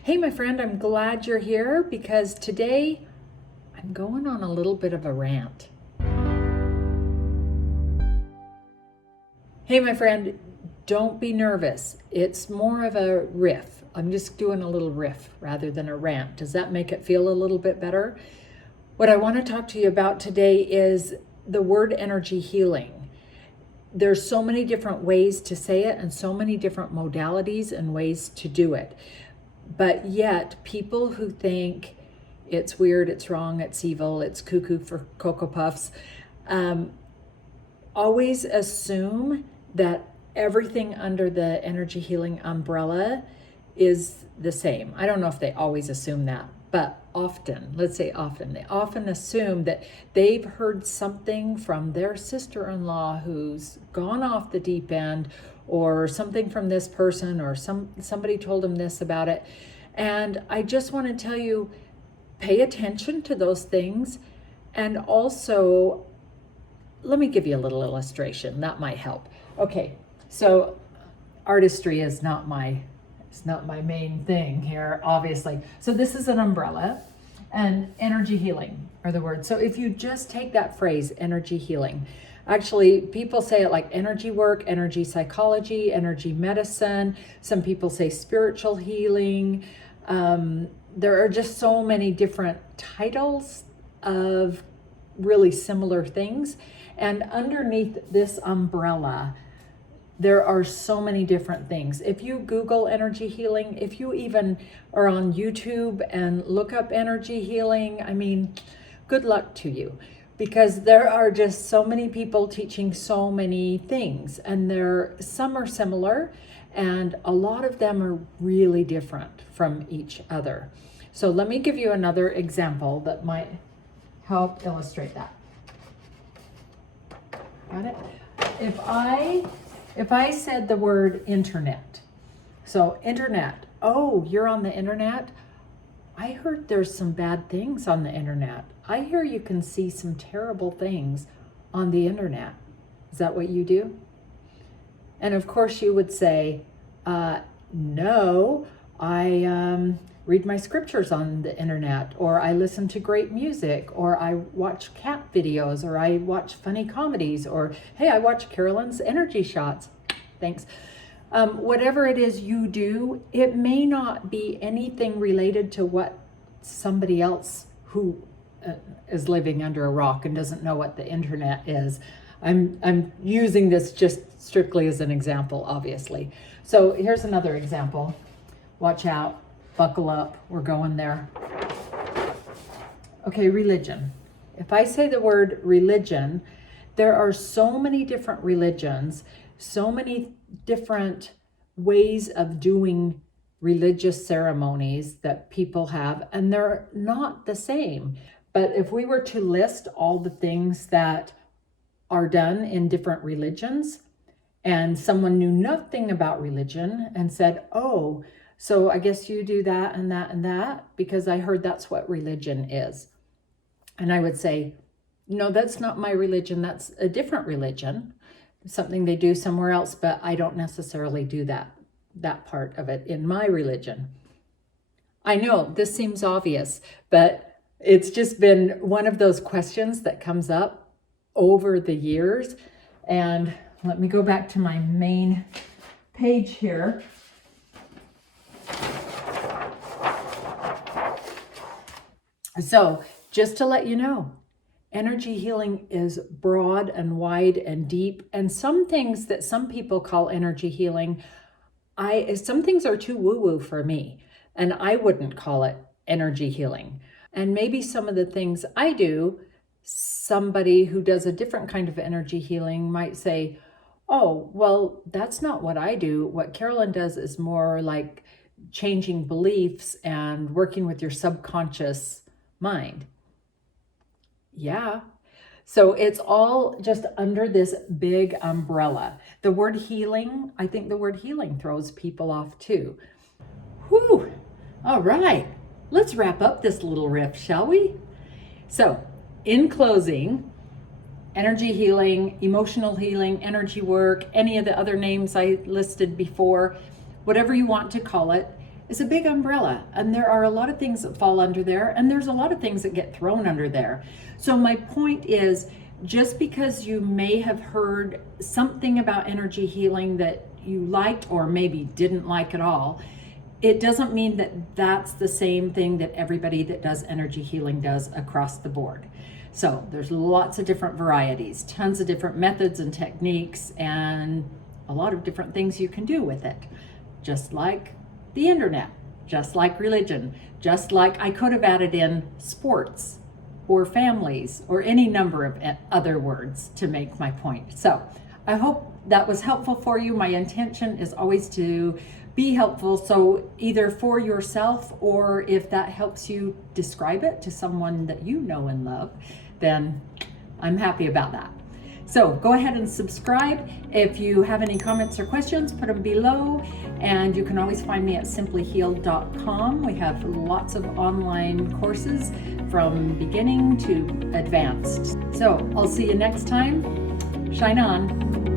Hey, my friend, I'm glad you're here because today I'm going on a little bit of a rant. Hey, my friend, don't be nervous. It's more of a riff. I'm just doing a little riff rather than a rant. Does that make it feel a little bit better? What I want to talk to you about today is the word energy healing. There's so many different ways to say it and so many different modalities and ways to do it. But yet, people who think it's weird, it's wrong, it's evil, it's cuckoo for Cocoa Puffs, always assume that everything under the energy healing umbrella is the same. I don't know if they always assume that, but often, let's say often, they often assume that they've heard something from their sister-in-law who's gone off the deep end, or something from this person, or somebody told them this about it. And I just want to tell you, pay attention to those things. And also, let me give you a little illustration that might help. Okay, so artistry is not my main thing here, obviously. So this is an umbrella, and energy healing are the words. So if you just take that phrase, energy healing, actually people say it like energy work, energy psychology, energy medicine. Some people say spiritual healing. There are just so many different titles of really similar things. And underneath this umbrella, there are so many different things. If you Google energy healing, if you even are on YouTube and look up energy healing, I mean, good luck to you, because there are just so many people teaching so many things, and some are similar, and a lot of them are really different from each other. So let me give you another example that might help illustrate that. Got it? If I said the word internet, so internet, oh, you're on the internet? I heard there's some bad things on the internet. I hear you can see some terrible things on the internet. Is that what you do? And of course you would say, no, I read my scriptures on the internet, or I listen to great music, or I watch cat videos, or I watch funny comedies, or hey, I watch Carolyn's energy shots. Thanks. Whatever it is you do, it may not be anything related to what somebody else who is living under a rock and doesn't know what the internet is. I'm using this just strictly as an example, obviously. So here's another example. Watch out. Buckle up, we're going there. Okay, religion. If I say the word religion, there are so many different religions, so many different ways of doing religious ceremonies that people have, and they're not the same. But if we were to list all the things that are done in different religions, and someone knew nothing about religion and said, oh, so I guess you do that and that and that because I heard that's what religion is. And I would say, no, that's not my religion. That's a different religion, something they do somewhere else, but I don't necessarily do that part of it in my religion. I know this seems obvious, but it's just been one of those questions that comes up over the years. And let me go back to my main page here. So just to let you know, energy healing is broad and wide and deep. And some things that some people call energy healing, some things are too woo-woo for me, and I wouldn't call it energy healing. And maybe some of the things I do, somebody who does a different kind of energy healing might say, oh, well, that's not what I do. What Carolyn does is more like changing beliefs and working with your subconscious mind. Yeah. So it's all just under this big umbrella. The word healing, I think the word healing throws people off too. Whew. All right. Let's wrap up this little riff, shall we? So in closing, energy healing, emotional healing, energy work, any of the other names I listed before, whatever you want to call it, is a big umbrella, and there are a lot of things that fall under there, and there's a lot of things that get thrown under there. So my point is, just because you may have heard something about energy healing that you liked or maybe didn't like at all, it doesn't mean that that's the same thing that everybody that does energy healing does across the board. So there's lots of different varieties, tons of different methods and techniques, and a lot of different things you can do with it. Just like the internet, just like religion, just like I could have added in sports or families or any number of other words to make my point. So I hope that was helpful for you. My intention is always to be helpful. So either for yourself, or if that helps you describe it to someone that you know and love, then I'm happy about that. So go ahead and subscribe. If you have any comments or questions, put them below. And you can always find me at simplyhealed.com. We have lots of online courses from beginning to advanced. So I'll see you next time. Shine on.